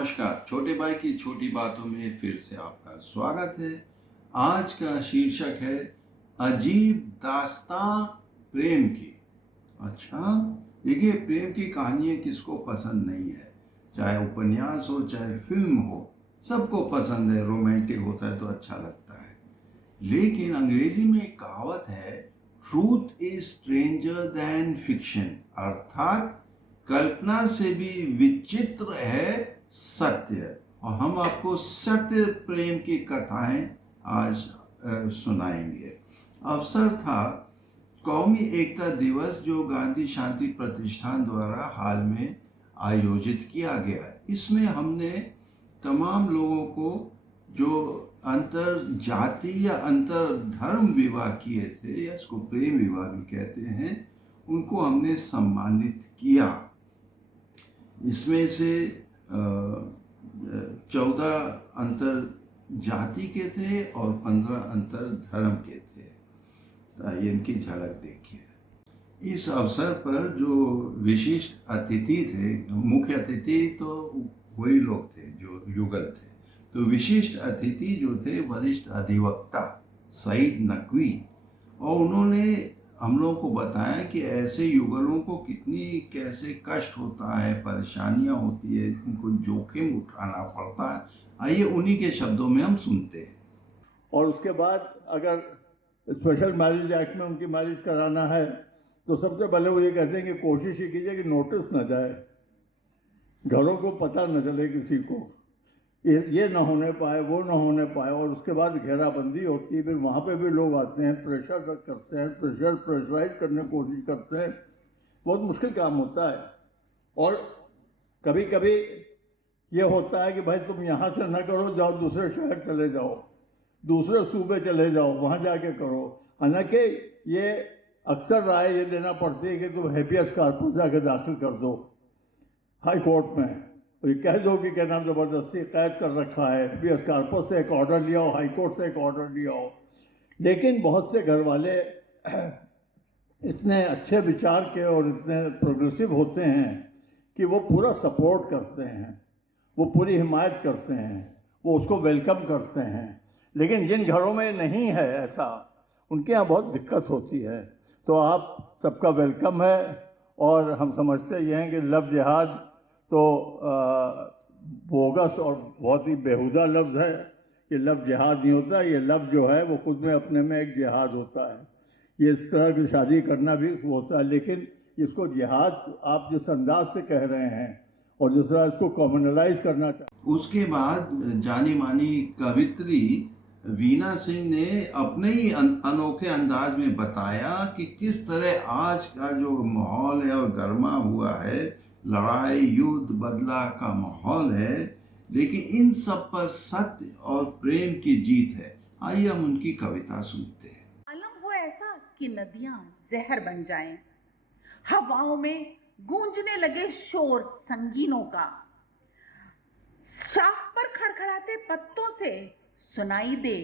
नमस्कार। छोटे भाई की छोटी बातों में फिर से आपका स्वागत है। आज का शीर्षक है अजीब दास्तां प्रेम की। अच्छा, देखिए, प्रेम की कहानियाँ किसको पसंद नहीं है, चाहे उपन्यास हो चाहे फिल्म हो, सबको पसंद है। रोमांटिक होता है तो अच्छा लगता है। लेकिन अंग्रेजी में एक कहावत है, truth is stranger then fiction, अर्थात कल्पना से भी विचित्र है सत्य। और हम आपको सत्य प्रेम की कथाएं आज सुनाएंगे। अवसर था कौमी एकता दिवस, जो गांधी शांति प्रतिष्ठान द्वारा हाल में आयोजित किया गया है। इसमें हमने तमाम लोगों को जो अंतर जाति या अंतर धर्म विवाह किए थे, या इसको प्रेम विवाह भी कहते हैं, उनको हमने सम्मानित किया। इसमें से 14 अंतर जाति के थे और 15 अंतर धर्म के थे। आइए इनकी झलक देखिए। इस अवसर पर जो विशिष्ट अतिथि थे, मुख्य अतिथि तो वही लोग थे जो युगल थे, तो विशिष्ट अतिथि जो थे वरिष्ठ अधिवक्ता सईद नकवी, और उन्होंने हम लोगों को बताया कि ऐसे युगलों को कितनी कैसे कष्ट होता है, परेशानियां होती है, उनको जोखिम उठाना पड़ता है। आइए उन्हीं के शब्दों में हम सुनते हैं। और उसके बाद अगर स्पेशल मैरिज एक्ट में उनकी मैरिज कराना है तो सबसे पहले वो ये कहते हैं कि कोशिश ये कीजिए कि नोटिस न जाए, घरों को पता न चले किसी को, ये ना होने पाए, वो ना होने पाए। और उसके बाद घेराबंदी होती है, फिर वहाँ पे भी लोग आते हैं, प्रेशर करते हैं, प्रेशराइज करने की कोशिश करते हैं। बहुत मुश्किल काम होता है। और कभी कभी ये होता है कि भाई तुम यहाँ से ना करो, जाओ दूसरे शहर चले जाओ, दूसरे सूबे चले जाओ, वहाँ जाके करो। हालांकि ये अक्सर राय ये देना पड़ती है कि तुम हेबियस कॉर्पस जाके दाखिल कर दो हाई कोर्ट में, तो ये कह दो कि क्या नाम ज़बरदस्ती कैद कर रखा है, हेबियस कॉर्पस से एक ऑर्डर लिया हो, हाई कोर्ट से एक ऑर्डर लिया हो। लेकिन बहुत से घर वाले इतने अच्छे विचार के और इतने प्रोग्रेसिव होते हैं कि वो पूरा सपोर्ट करते हैं, वो पूरी हिमायत करते हैं, वो उसको वेलकम करते हैं। लेकिन जिन घरों में नहीं है ऐसा, उनके यहाँ बहुत दिक्कत होती है। तो आप सबका वेलकम है। और हम समझते ये हैं कि लव जिहाद तो बोगस और बहुत ही बेहुदा लफ्ज़ है। ये लव जिहाद नहीं होता, ये लव जो है वो खुद में अपने में एक जिहाद होता है। ये इस तरह की शादी करना भी होता है, लेकिन इसको जिहाद आप जिस अंदाज से कह रहे हैं और जिस तरह इसको कॉमनलाइज करना चाहते। उसके बाद जानी मानी कवित्री वीना सिंह ने अपने ही अनोखे अंदाज में बताया कि किस तरह आज का जो माहौल है और गर्मा हुआ है, लड़ाई युद्ध बदला का माहौल है, लेकिन इन सब पर सत्य और प्रेम की जीत है। आइए हम उनकी कविता सुनते हैं। आलम हो ऐसा कि नदियां जहर बन जाएं, हवाओं में गूंजने लगे शोर संगीनों का, शाख पर खड़खड़ाते पत्तों से सुनाई दे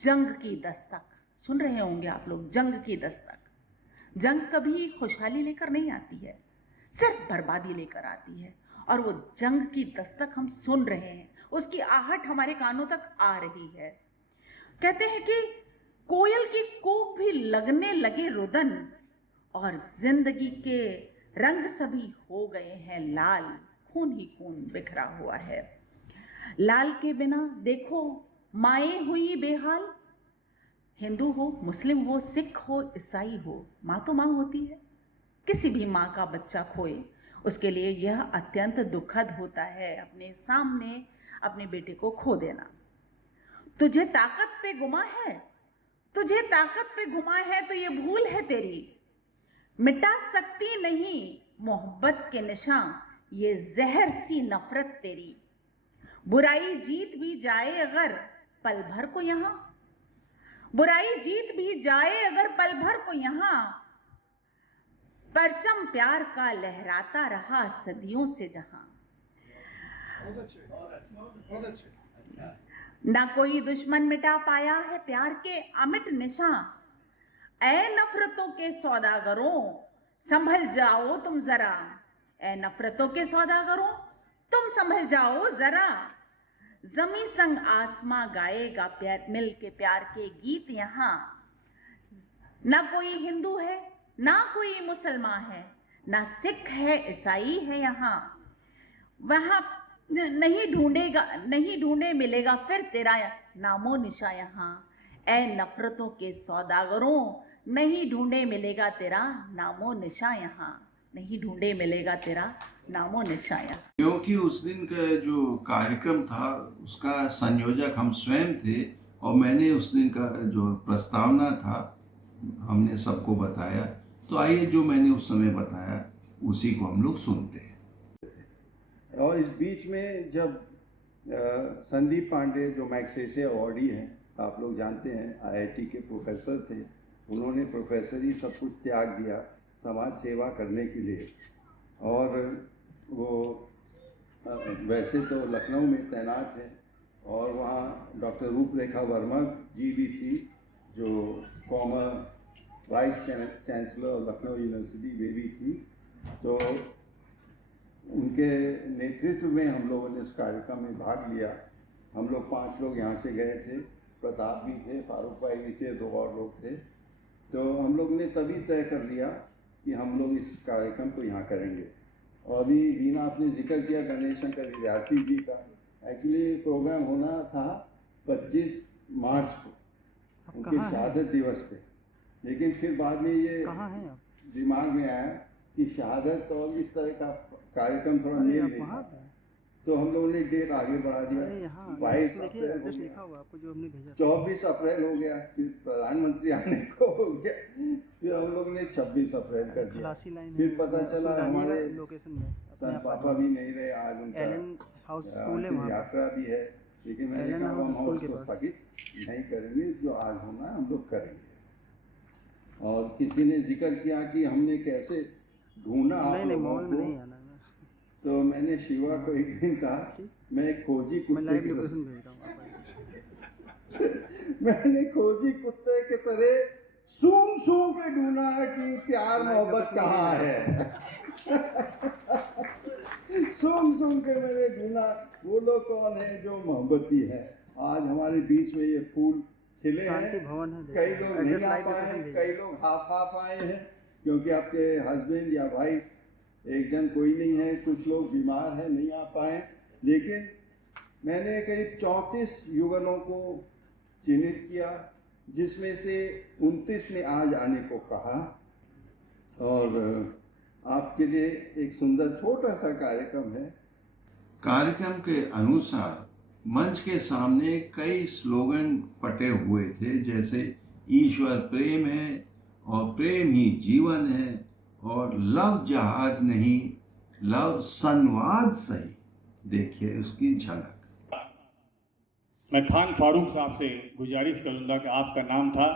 जंग की दस्तक। सुन रहे होंगे आप लोग, जंग की दस्तक। जंग कभी खुशहाली लेकर नहीं आती है, सिर्फ बर्बादी लेकर आती है। और वो जंग की दस्तक हम सुन रहे हैं, उसकी आहट हमारे कानों तक आ रही है। कहते हैं कि कोयल की कूक भी लगने लगे रुदन, और जिंदगी के रंग सभी हो गए हैं लाल, खून ही खून बिखरा हुआ है। लाल के बिना देखो माए हुई बेहाल। हिंदू हो, मुस्लिम हो, सिख हो, ईसाई हो, माँ तो माँ होती है। किसी भी माँ का बच्चा खोए, उसके लिए यह अत्यंत दुखद होता है अपने सामने अपने बेटे को खो देना। तुझे ताकत पे गुमा है, तुझे ताकत पे गुमा है तो ये भूल है तेरी, मिटा सकती नहीं मोहब्बत के निशान, ये जहर सी नफरत तेरी। बुराई जीत भी जाए अगर पल भर को यहां, बुराई जीत भी जाए अगर पल भर को यहां, परचम प्यार का लहराता रहा सदियों से जहां। ना कोई दुश्मन मिटा पाया है प्यार के अमिट निशान। ऐ नफरतों के सौदागरों संभल जाओ तुम जरा, ऐ नफरतों के सौदागरों तुम संभल जाओ जरा, जमी संग आसमां गाएगा प्यार मिल के प्यार के गीत यहाँ। ना कोई हिंदू है ना कोई मुसलमान है, ना सिख है ईसाई है यहाँ। वहां नहीं ढूंढे मिलेगा फिर तेरा नामो निशा यहाँ। ए नफरतों के सौदागरों, नहीं ढूंढे मिलेगा तेरा नामो निशा यहाँ, नहीं ढूंढे मिलेगा तेरा नामो निशा यहाँ। क्योंकि उस दिन का जो कार्यक्रम था उसका संयोजक हम स्वयं थे, और मैंने उस दिन का जो प्रस्तावना था हमने सबको बताया। तो आइए जो मैंने उस समय बताया उसी को हम लोग सुनते हैं। और इस बीच में जब संदीप पांडे जो मैग्सेसे अवॉर्डी हैं, आप लोग जानते हैं, आईआईटी के प्रोफेसर थे, उन्होंने प्रोफेसरी सब कुछ त्याग दिया समाज सेवा करने के लिए। और वो वैसे तो लखनऊ में तैनात हैं, और वहाँ डॉक्टर रूपरेखा वर्मा जी भी थी जो former vice chancellor Lucknow university, वे भी थी। तो उनके नेतृत्व में हम लोगों ने इस कार्यक्रम में भाग लिया। हम लोग 5 लोग यहाँ से गए थे, प्रताप भी थे, फारूक भाई भी थे, 2 और लोग थे। तो हम लोग ने तभी तय कर लिया कि हम लोग इस कार्यक्रम को यहाँ करेंगे। और अभी रीना आपने जिक्र किया गणेश शंकर विद्यार्थी जी का, एक्चुअली प्रोग्राम होना था 25 मार्च को, उनके शहादत दिवस पे, लेकिन फिर बाद में ये दिमाग में आया कि शहादत और इस तरह का कार्यक्रम थोड़ा मेल नहीं था, तो हम लोगों ने डेट आगे बढ़ा दिया। 22 अप्रैल हो गया, 24 अप्रैल हो गया, फिर प्रधानमंत्री आने को हो गया, फिर हम लोग ने 26 अप्रैल कर दिया। फिर पता चला हमारे सन पापा भी नहीं रहे, आज उनका यात्रा भी है, लेकिन मैंने कहा हम उसको स्थगित नहीं करेंगे, जो आज होना है हम लोग करेंगे। और किसी ने जिक्र किया कि हमने कैसे ढूंढा आप लोगों को, तो मैंने शिवा को एक दिन कहा मैं एक खोजी कुत्ते की मैंने खोजी कुत्ते के तरह सूंघ सूंघ के ढूंढा कि प्यार मोहब्बत कहाँ है। सूंघ सूंघ के मैंने ढूंढा वो लोग कौन है जो मोहब्बती है। आज हमारे बीच में ये फूल खिले हैं, कई लोग नहीं आ पाए, कई लोग हाफ आए हैं क्योंकि आपके हस्बैंड या वाइफ एक जन कोई नहीं है, कुछ लोग बीमार हैं नहीं आ पाए। लेकिन मैंने करीब 34 युगलों को चिन्हित किया, जिसमें से 29 ने आज आने को कहा। और आपके लिए एक सुंदर छोटा सा कार्यक्रम है। कार्यक्रम के अनुसार मंच के सामने कई स्लोगन पटे हुए थे, जैसे ईश्वर प्रेम है और प्रेम ही जीवन है, और लव जहाद नहीं लव संवाद सही। देखिए उसकी झलक। मैं खान फारूक साहब से गुजारिश करूंगा कि आपका नाम था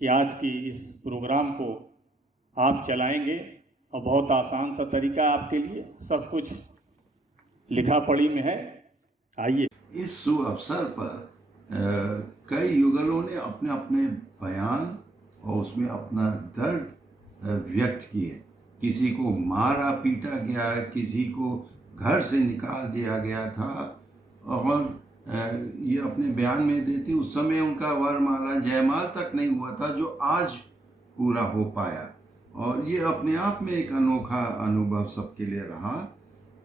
कि आज की इस प्रोग्राम को आप चलाएंगे, और बहुत आसान सा तरीका आपके लिए, सब कुछ लिखा पढ़ी में है। आइए। इस शुभ अवसर पर कई युगलों ने अपने अपने बयान और उसमें अपना दर्द व्यक्त किए। किसी को मारा पीटा गया, किसी को घर से निकाल दिया गया था, और ये अपने बयान में देते उस समय उनका वरमाला जयमाल तक नहीं हुआ था, जो आज पूरा हो पाया। और ये अपने आप में एक अनोखा अनुभव सबके लिए रहा।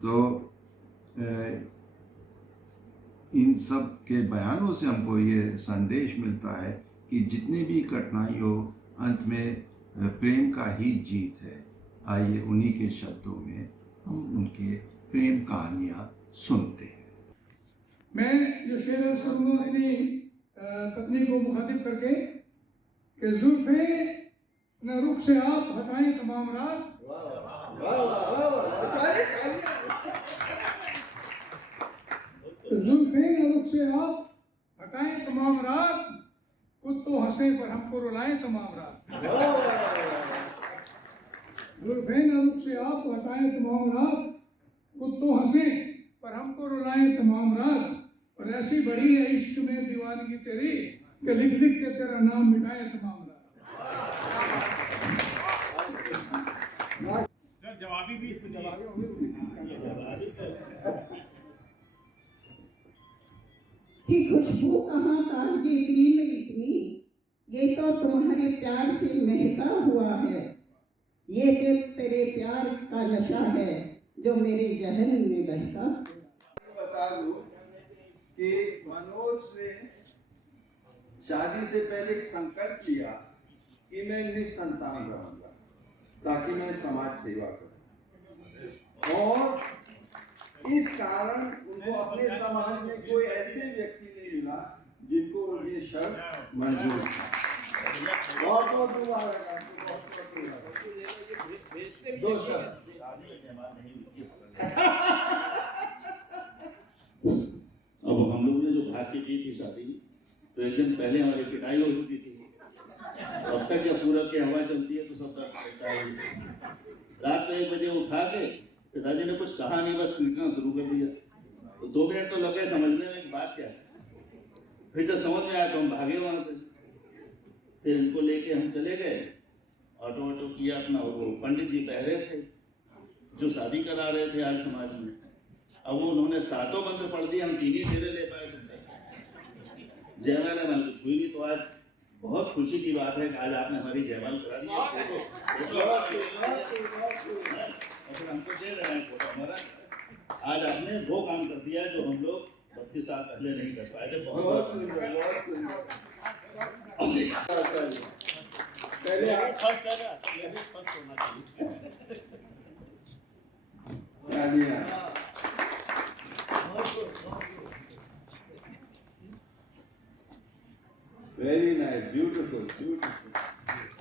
तो इन सब के बयानों से हमको ये संदेश मिलता है कि जितनी भी कठिनाई हो, अंत में प्रेम का ही जीत है। आइए उन्हीं के शब्दों में हम उनके प्रेम कहानियाँ सुनते हैं। मैं जो शेर अर्ज करूँगा अपनी पत्नी को मुखातिब करके कि जुल्फे न रुख से आप हटाएं तमाम रात, जुल्फे न रुख से आप हटाएं तमाम रात, खुद तो हंसे पर हमको रुलाएं तमाम रात। जुल्फे न रुख से आप हटाएं तमाम रात, खुद तो हंसे पर हमको रुलाएं तमाम रात। और ऐसी बड़ी है इश्क में दीवानगी तेरी कि लिख लिख के तेरा नाम मिटाए तमाम रात। जवाबी भी कि खुशबू कहाँ ताजी दिल में इतनी, ये तो तुम्हारे प्यार से महका हुआ है, ये जो तेरे प्यार का नशा है जो मेरे जहन में बहका। बता दूं कि मनोज ने शादी से पहले एक संकल्प लिया कि मैं निसंतान रहूंगा ताकि मैं समाज सेवा करूं, और इस कारण उनको अपने समाज में कोई ऐसे व्यक्ति नहीं मिला जिनको ये शर्त मंजूर था। बहुत बहुत मुबारक, दो शब्द। अब हम लोग ने जो भाग के की थी शादी, तो एक दिन पहले हमारी पिटाई हो चुकी थी। अब तक जब पूरब की हवा चलती है तो सब तरफ पिटाई होती है। रात को 1 बजे उठा के पिताजी ने कुछ कहा नहीं, बस पीटना शुरू कर दिया। तो 2 मिनट तो लगे समझने में कि बात क्या है। फिर जब समझ में आया तो हम भागे वहां से। फिर इनको लेके हम चले गए, ऑटो किया अपना। वो पंडित जी बहरे थे जो शादी करा रहे थे आज समाज में। अब वो उन्होंने 7 मंत्र पढ़ दिए, हम 3 ही फेरे ले पाए। जयमाल मैंने कुछ हुई नहीं। तो आज बहुत खुशी की बात है कि आज आपने हमारी जयमाल करा दी है। हमको दे रहे हैं फोटो हमारा। आज आपने वो काम कर दिया जो हम लोग 32 साल पहले नहीं कर पाए थे। बहुत पहले वेरी नाइस, ब्यूटीफुल ब्यूटीफुल।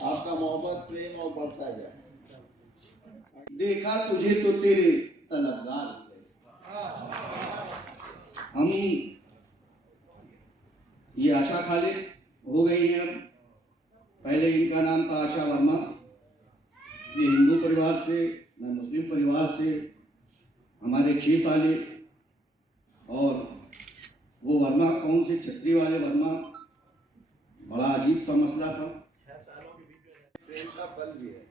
आपका मोहब्बत प्रेम और बढ़ता जाए। देखा तुझे तो तेरे तलबगार हम ये आशा खालिद हो गई है। पहले इनका नाम था आशा वर्मा। ये हिंदू परिवार से, मैं मुस्लिम परिवार से, हमारे 6 साले। और वो वर्मा कौन से, छतरी वाले वर्मा। बड़ा अजीब सा मसला था। प्रेम का बल भी है।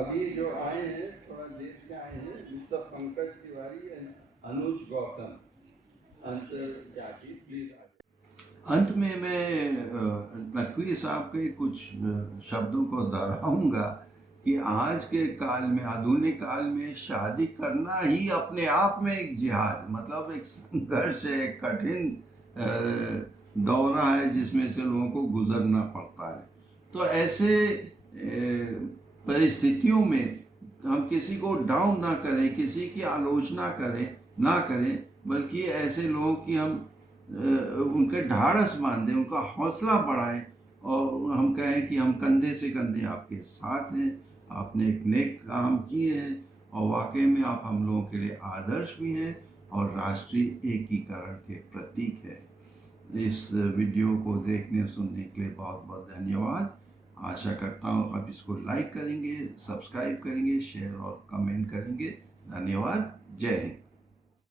अभी जो आए हैं, थोड़ा देर से आए हैं, मिस्टर पंकज तिवारी एंड अनुज गौतम अंतर्जातीय, प्लीज। अंत में मैं नकवी साहब के कुछ शब्दों को दोहराऊंगा कि आज के काल में, आधुनिक काल में शादी करना ही अपने आप में एक जिहाद, मतलब एक संघर्ष है, एक कठिन दौरा है जिसमें से लोगों को गुजरना पड़ता है। तो ऐसे परिस्थितियों में हम किसी को डाउन ना करें, किसी की आलोचना ना करें, बल्कि ऐसे लोगों की हम उनके ढाढ़स बांधें, उनका हौसला बढ़ाएं और हम कहें कि हम कंधे से कंधे आपके साथ हैं। आपने एक नेक काम किए हैं और वाकई में आप हम लोगों के लिए आदर्श भी हैं और राष्ट्रीय एकीकरण के प्रतीक है। इस वीडियो को देखने सुनने के लिए बहुत बहुत धन्यवाद। आशा करता हूँ आप इसको लाइक करेंगे, सब्सक्राइब करेंगे, शेयर और कमेंट करेंगे। धन्यवाद। जय हिंद।